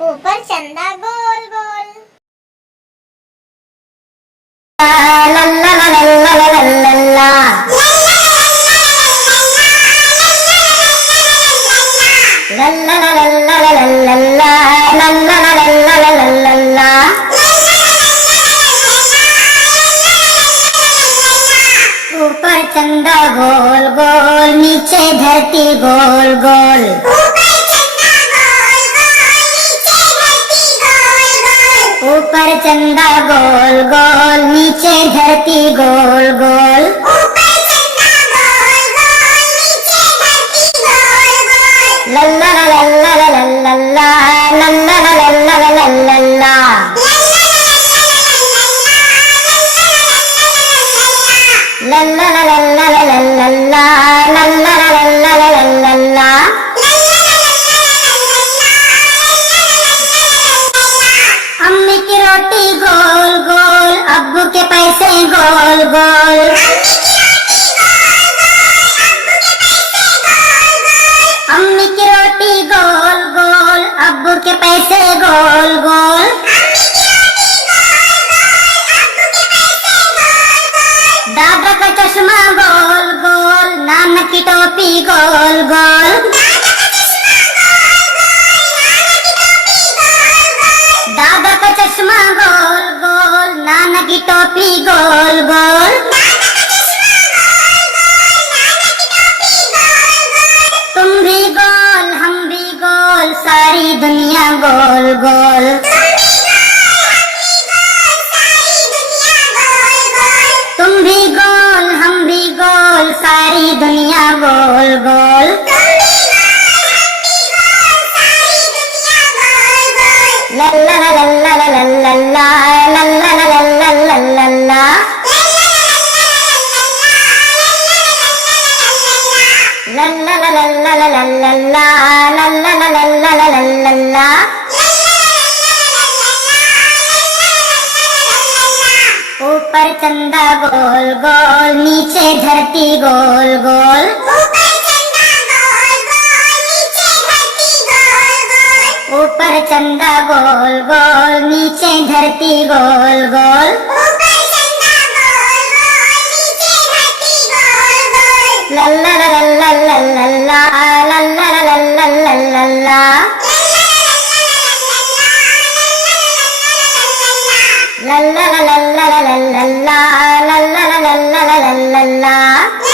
ऊपर चंदा गोल गोल। ला ला ला ला ला ला ला ला ला। ला ला ला ला ला ला ला ला ला। ला ला ला ला ला ला ला ला ला। ऊपर चंदा गोल गोल, नीचे धरती गोल गोल। ऊपर चंदा गोल गोल, नीचे धरती गोल गोल। ला ला ला ला ला ला ला ला। ला ला ला ला ला ला ला ला ला। ला ला ला ला ला ला ला ला ला। ला ला ला ला ला ला ला ला ला। अम्मी की रोटी गोल गोल, अब्बू के पैसे गोल गोल। अम्मी की रोटी गोल गोल, अब्बू के पैसे गोल गोल। दादा का चश्मा गोल गोल, नाना की टोपी गोल गोल। दादा का चश्मा गोल गोल, नाना की टोपी गोल गोल। तुम भी गोल हम भी गोल, सारी दुनिया गोल गोल। तुम भी गोल हम भी गोल, सारी दुनिया गोल गोल। ला ला ला ला ला ला ला ला। ला ला ला ला ला ला ला ला। ला ला ला ला ला ला ला ला ला। ला ला ला ला ला ला ला ला ला। ऊपर चंदा गोल गोल, नीचे धरती गोल गोल। ऊपर चंदा गोल गोल, नीचे धरती गोल गोल। ला ला ला ला ला ला ला। ला ला ला ला ला ला ला। ला ला ला ला ला ला ला ला। ला ला ला ला ला ला ला ला।